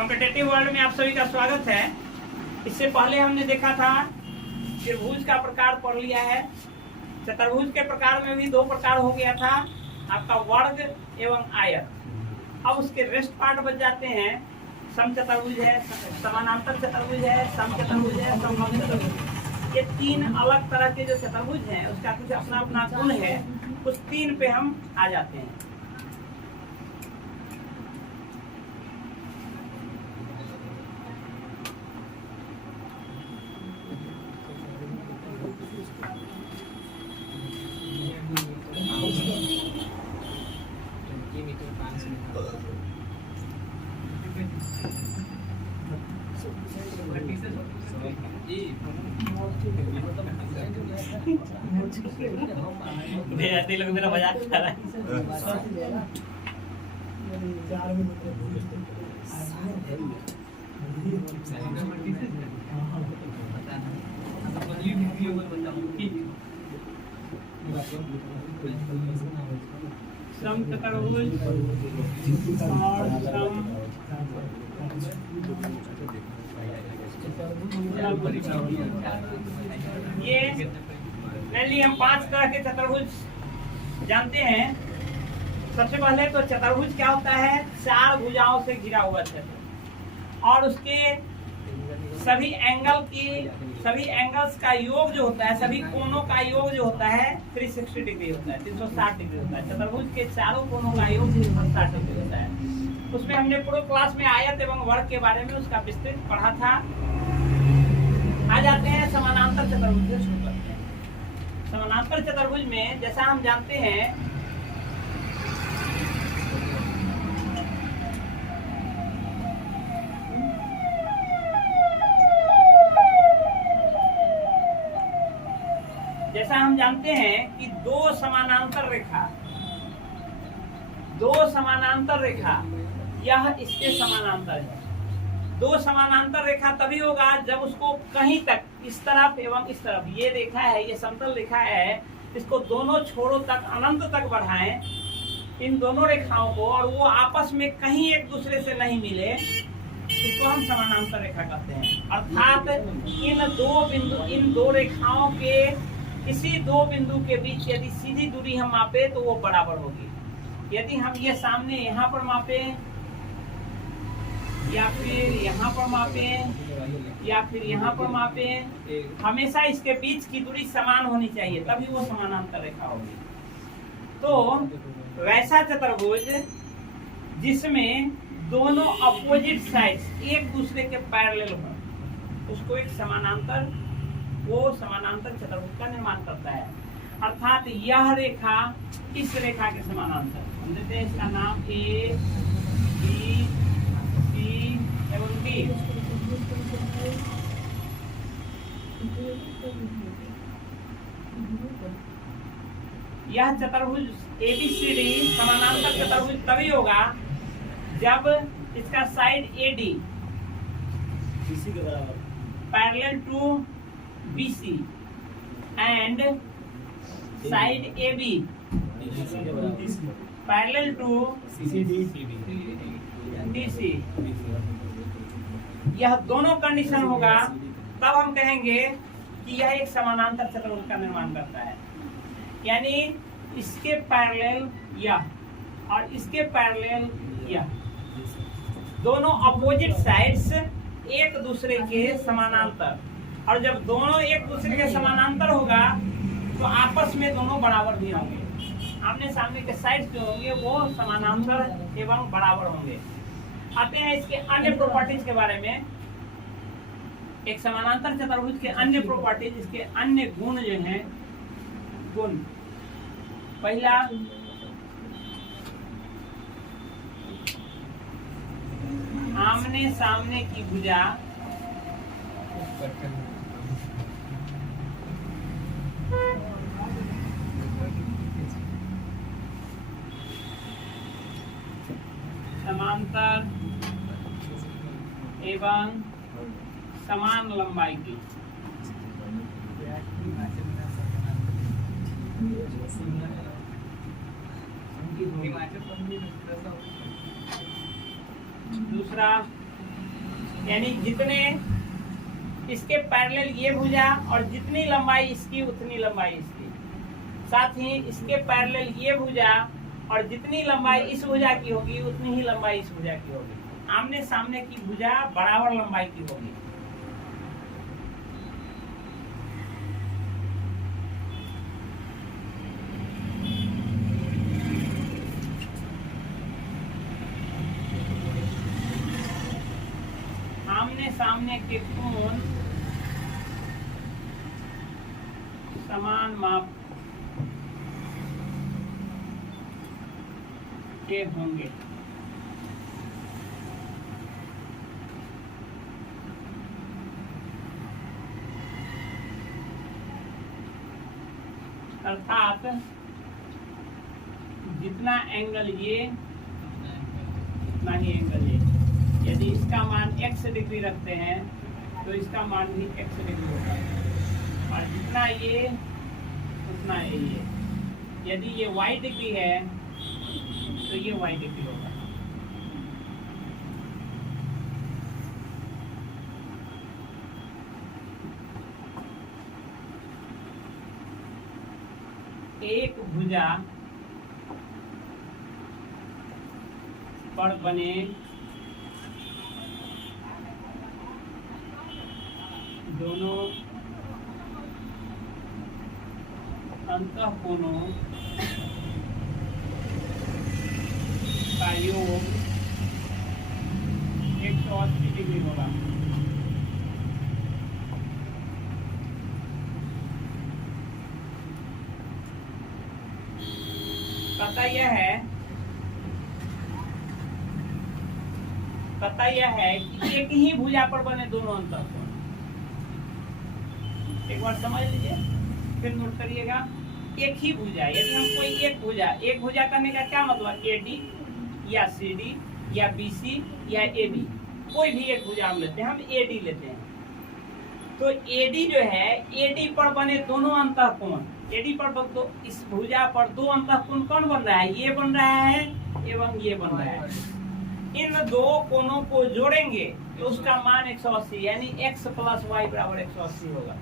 Competitive world में आप सभी का स्वागत है। इससे पहले हमने देखा था त्रिभुज का प्रकार पढ़ लिया है। चतुर्भुज के प्रकार में भी दो प्रकार हो गया था, आपका वर्ग एवं आयत। अब उसके रेस्ट पार्ट बच जाते हैं। समचतुर्भुज है, समानांतर चतुर्भुज है, समचतुर्भुज है, समबाहु चतुर्भुज। ये तीन अलग तरह के जो चतुर्भुज हैं उसका कुछ अपना अपना गुण है। उस तीन पे हम आ जाते हैं। मेरा मजाक कर रहा है। समचतुर्भुज और ये मेनली हम 5 तरह के चतुर्भुज जानते हैं। सबसे पहले तो चतुर्भुज क्या होता है? 4 भुजाओं से घिरा हुआ क्षेत्र और उसके सभी एंगल्स का योग जो होता है, सभी कोणों का योग जो होता है 360 डिग्री होता है, 360 डिग्री होता है। चतुर्भुज के चारों कोणों का योग 360 डिग्री होता है। उसमें हमने पूर्व क्लास में आयत एवं वर्ग के बारे में उसका विस्तृत पढ़ा था। आ जाते हैं समानांतर चतुर्भुज से शुरू करते हैं। समानांतर चतुर्भुज में जैसा हम जानते हैं कि दो समानांतर रेखा यह इसके समानांतर है। दो समानांतर रेखा तभी होगा जब उसको कहीं तक इस तरफ एवं इस तरफ, ये रेखा है, ये समतल रेखा है, इसको दोनों छोरों तक अनंत तक बढ़ाएं इन दोनों रेखाओं को, और वो आपस में कहीं एक दूसरे से नहीं मिले, उसको हम समानांतर रेखा कहते हैं। अर्थात इन दो रेखाओं के किसी दो बिंदु के बीच यदि सीधी दूरी हम मापे तो वो बराबर होगी। यदि हम ये सामने यहाँ पर मापे या फिर यहाँ पर मापे या फिर यहाँ पर मापे, हमेशा इसके बीच की दूरी समान होनी चाहिए, तभी वो समानांतर रेखा होगी। तो वैसा चतुर्भुज जिसमें दोनों अपोजिट साइड्स एक दूसरे के पैरेलल हो, उसको एक समानांतर चतुर्भुज का निर्माण करता है। अर्थात यह रेखा इस रेखा के समानांतर, हम देते हैं इसका नाम ए, बी, सी एवं डी। यह चतुर्भुज ABCD समानांतर चतुर्भुज तभी होगा जब इसका side AD parallel to BC and side AB parallel to DC। यह दोनों कंडीशन होगा तब हम कहेंगे कि यह एक समानांतर चतुर्भुज का निर्माण करता है। यानी इसके पैरेलल यह और इसके पैरेलल यह, दोनों अपोजिट साइड्स एक दूसरे के समानांतर, और जब दोनों एक दूसरे के समानांतर होगा तो आपस में दोनों बराबर भी होंगे। आमने सामने के साइड्स जो होंगे वो समानांतर एवं बराबर होंगे। आते हैं इसके अन्य प्रॉपर्टीज के बारे में। एक समानांतर चतुर्भुज के अन्य प्रॉपर्टीज, इसके अन्य गुण जो हैं, गुण पहला आमने सामने की भुजा समांतर एवं समान लंबाई की। दूसरा यानी जितने इसके पैरेलल ये भुजा और जितनी लंबाई इसकी उतनी लंबाई इसकी, साथ ही इसके पैरेलल ये भुजा और जितनी लंबाई इस भुजा की होगी उतनी ही लंबाई इस भुजा की होगी। आमने सामने की भुजा बराबर लंबाई की होगी। आमने सामने के कोण समान माप के होंगे। अर्थात जितना एंगल ये उतना ही एंगल ये। यदि इसका मान x डिग्री रखते हैं तो इसका मान भी x डिग्री होगा, और जितना ये उतना ये। यदि ये y डिग्री है तो ये y डिग्री होगा। एक भुजा पर बने दोनों अंतःकोणों का योग 180 डिग्री होगा। पता यह है कि एक ही भुजा पर बने दोनों अंतःकोण। एक बार समझ लीजिए, फिर नोट करिएगा। एक ही भुजा, यदि हम कोई एक भुजा करने का क्या मतलब, AD या CD या BC या AB, कोई भी एक भुजा हम लेते हैं, हम AD लेते हैं। तो AD जो है, AD पर बने दोनों अंतःकोण, AD पर तो इस भुजा पर दो अंतःकोण कौन बन रहा है, ये बन रहा है एवं ये बन रहा है। इन दो कोणों को जोड़ेंगे तो उसका मान 180 यानी x + y = 180 होगा।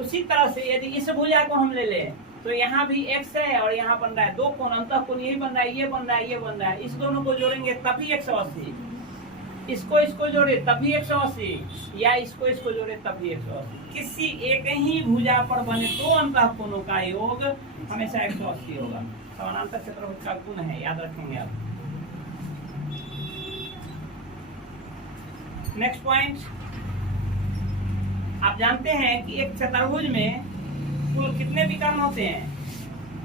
उसी तरह से यदि इस भुजा को हम ले लें तो यहाँ भी x है और यहाँ बन रहा है दो कोण, अंतःकोण यही बन रहा है, ये बन रहा है, ये बन रहा है। इस दोनों को जोड़ेंगे तभी 180, इसको जोड़े तभी 180, या इसको जोड़े तभी 180। किसी एक ही भुजा पर बने दो अंतःकोणों का योग हमेशा 180 होगा। समानांतर चतुर्भुज का गुण है, याद रखेंगे आप। नेक्स्ट पॉइंट, आप जानते हैं कि एक चतुर्भुज में कुल कितने विकर्ण होते हैं,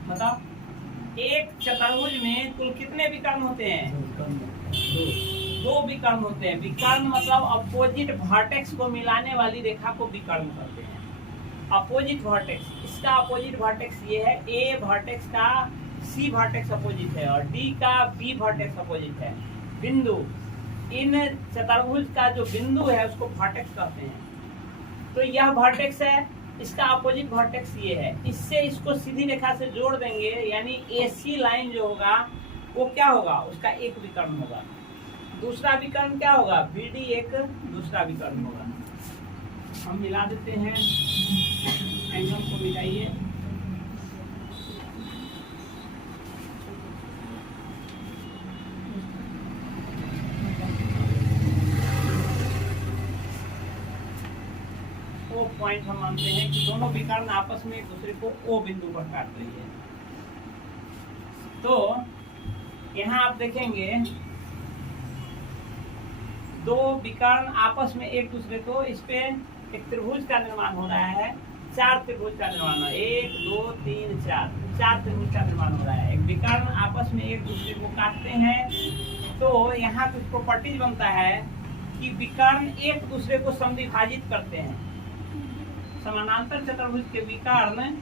बताओ। एक चतुर्भुज में कुल कितने विकर्ण होते हैं, दो विकर्ण होते हैं। विकर्ण मतलब अपोजिट वर्टेक्स को मिलाने वाली रेखा को विकर्ण कहते हैं। अपोजिट वर्टेक्स, इसका अपोजिट वर्टेक्स ये है, A वर्टेक्स का C वर्टेक्स अपोजिट है और D का B वर्टेक्स अपोजिट है। बिंदु, इन चतुर्भुज का जो बिंदु है उसको वर्टेक्स कहते हैं। तो यह वर्टेक्स है, इसका अपोजिट वर्टेक्स ये है। इससे इसको सीधी रेखा से जोड़ देंगे, यानी AC लाइन जो होगा वो क्या होगा, उसका एक विकर्ण होगा। दूसरा विकर्ण क्या होगा, BD एक दूसरा विकर्ण होगा। हम मिला देते हैं, एंगल को मिलाइए। वो पॉइंट हम मानते हैं कि दोनों विकर्ण आपस में एक दूसरे को O बिंदु पर काट रही है। तो यहाँ आप देखेंगे दो विकर्ण आपस में एक दूसरे को, इस पे एक त्रिभुज का निर्माण हो रहा है, चार त्रिभुज का निर्माण हो रहा है, 1 2 3 4 त्रिभुज का निर्माण हो रहा है। एक विकर्ण आपस में एक दूसरे को काटते हैं तो यहाँ कुछ प्रॉपर्टीज बनता है कि विकर्ण एक दूसरे को समविभाजित करते हैं। समानांतर चतुर्भुज के विकर्ण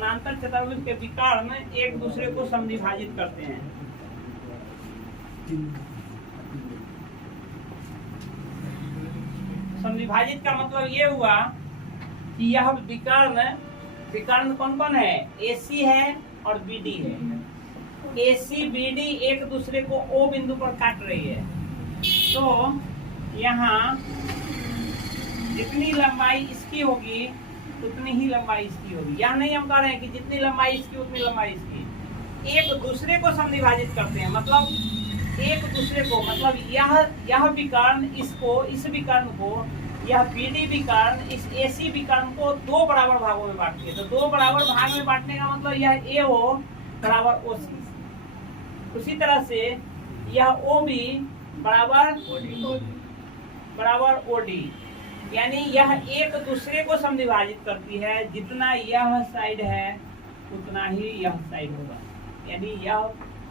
समानांतर चतुर्भुज के विकर्ण एक दूसरे को समद्विभाजित करते हैं। समद्विभाजित का मतलब ये हुआ कि यह विकर्ण कौन कौन है, AC है और BD है। AC BD एक दूसरे को O बिंदु पर काट रही है, तो यहाँ जितनी लंबाई इसकी होगी उतनी ही लंबाई इसकी होगी। यह नहीं हम कह रहे हैं कि जितनी लंबाई इसकी उतनी लंबाई इसकी, एक दूसरे को समद्विभाजित करते हैं। मतलब एक दूसरे को, मतलब यह विकर्ण इसको, इस विकर्ण को, यह BD विकर्ण इस AC विकर्ण को दो बराबर भागों में बांटती है। तो दो बराबर भाग में बांटने का मतलब यह AO बराबर OC। उसी तरह से यह OB बराबर OD, यानी यह एक दूसरे को समद्विभाजित करती है। जितना यह साइड है उतना ही यह साइड होगा, यानी यह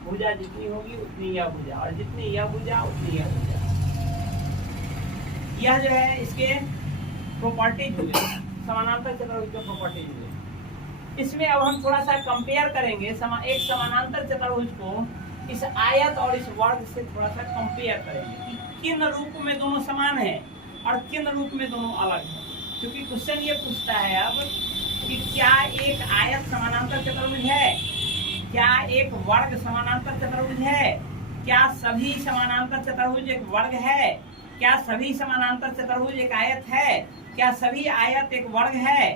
भुजा जितनी होगी उतनी यह भुजा, और जितनी यह भुजा उतनी यह भुजा। यह जो है इसके प्रॉपर्टीज हुए, समानांतर चतुर्भुज के प्रॉपर्टीज हुए। इसमें अब हम थोड़ा सा कंपेयर करेंगे एक समानांतर चतुर्भुज को इस आयत और इस वर्ग से थोड़ा सा कंपेयर करेंगे कि किन रूप में दोनों समान है और किन रूप में दोनों अलग है। क्योंकि क्वेश्चन ये पूछता है अब कि क्या एक आयत समानांतर चतुर्भुज है, क्या एक वर्ग समानांतर चतुर्भुज है, क्या सभी समानांतर चतुर्भुज एक वर्ग है, क्या सभी समानांतर चतुर्भुज एक आयत है, क्या सभी आयत एक वर्ग है,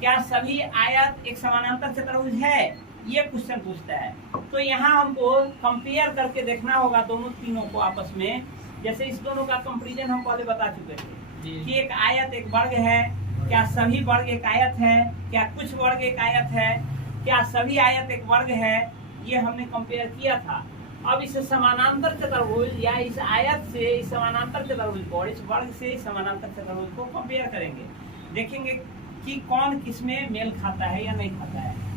क्या सभी आयत एक समानांतर चतुर्भुज है। ये क्वेश्चन पूछता है। तो यहाँ हमको कंपेयर करके देखना होगा दोनों तीनों को आपस में। जैसे इस दोनों का कंपैरिजन हम पहले बता चुके थे कि एक आयत एक वर्ग है, क्या सभी वर्ग एक आयत है, क्या कुछ वर्ग एक आयत है, क्या सभी आयत एक वर्ग है। ये हमने कंपेयर किया था। अब इस समानांतर चतुर्भुज या इस आयत से इस समानांतर चतुर्भुज को और इस वर्ग से इस समानांतर चतुर्भुज को कंपेयर करेंगे, देखेंगे कि कौन किसमें मेल खाता है या नहीं खाता है।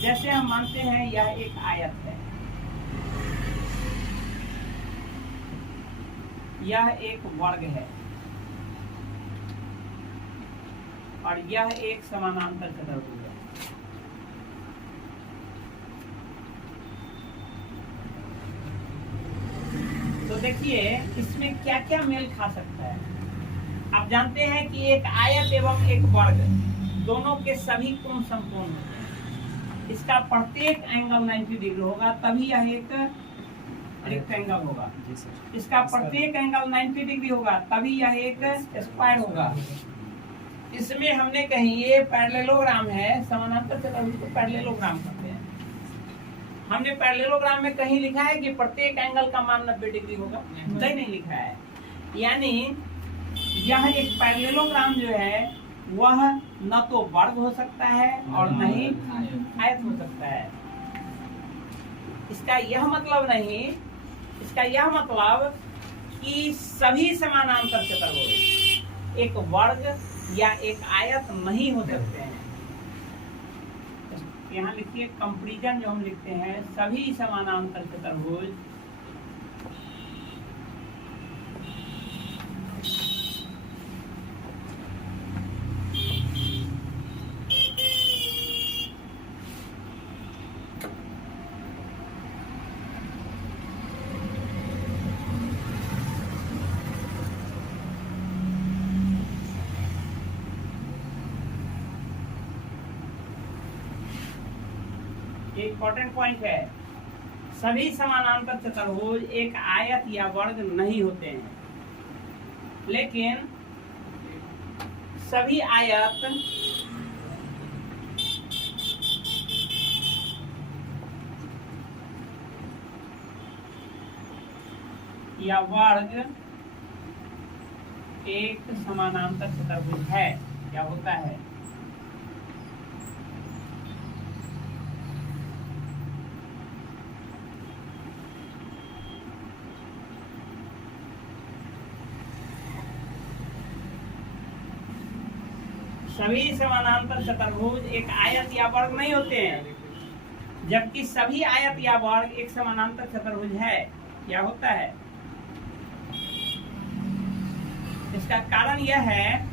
जैसे हम मानते हैं यह एक आयत है, यह एक वर्ग है और यह एक समानांतर चतुर्भुज है। तो देखिए इसमें क्या क्या मेल खा सकता है। आप जानते हैं कि एक आयत एवं एक वर्ग दोनों के सभी कोण समकोण होते हैं। इसका प्रत्येक एंगल 90 डिग्री होगा, तभी यह एक रेक्टेंगल होगा। इसका प्रत्येक एंगल 90 डिग्री होगा, तभी यह एक स्क्वायर होगा। इसमें हमने कहीं ये पैरेललोग्राम है, समानांतर चतुर्भुज को पैरेललोग्राम कहते हैं। हमने पैरेललोग्राम में कहीं लिखा है कि प्रत्येक एंगल का मान 90 डिग्री होगा, कहीं नहीं लिखा है। यानी यह एक पैरेललोग्राम जो है वह न तो वर्ग हो सकता है और न ही आयत हो सकता है। इसका यह मतलब नहीं, इसका यह मतलब कि सभी समानांतर चतुर्भुज एक वर्ग या एक आयत नहीं हो सकते हैं। यहाँ लिखिए कंपैरिजन जो हम लिखते हैं, सभी समानांतर चतुर्भुज इंपॉर्टेंट पॉइंट है। सभी समानांतर चतुर्भुज एक आयत या वर्ग नहीं होते हैं, लेकिन सभी आयत या वर्ग एक समानांतर चतुर्भुज है या होता है। सभी समानांतर चतुर्भुज एक आयत या वर्ग नहीं होते हैं, जबकि सभी आयत या वर्ग एक समानांतर चतुर्भुज है या होता है। इसका कारण यह है